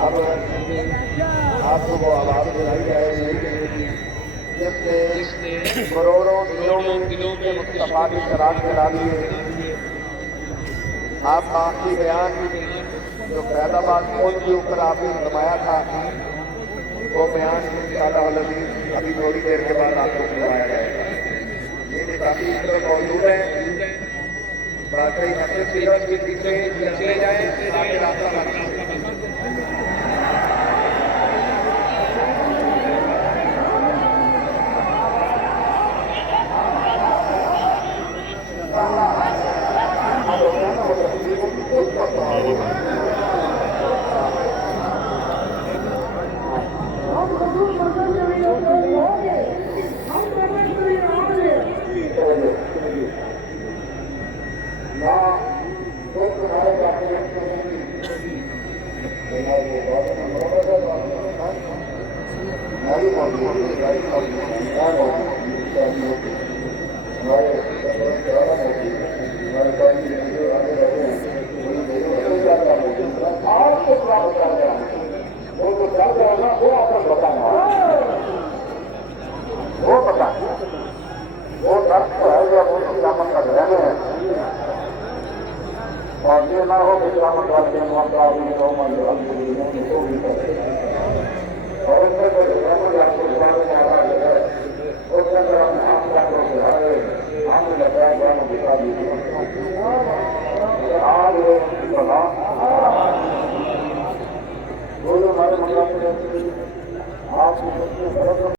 अब आपको वो आवाज सुनाई जाएगी जिसने करोड़ों दिलों में मुस्तफा की शराब जला दिए। आप आखिरी बयान जो फैजाबाद पुल के ऊपर आपने फरमाया था वो बयान इंशाअल्लाह अभी थोड़ी देर के बाद आपको सुनाया जाएगा। ये काफी मौजूद है। बाकी मस्जिद के पीछे चले जाए आगे रास्ता बना। और ये ना हो कि हम करते हैं और इसमें जो आपको सारे है उसके अंदर हम आपका हम लगाया दिखा दीजिए आज हमारे आप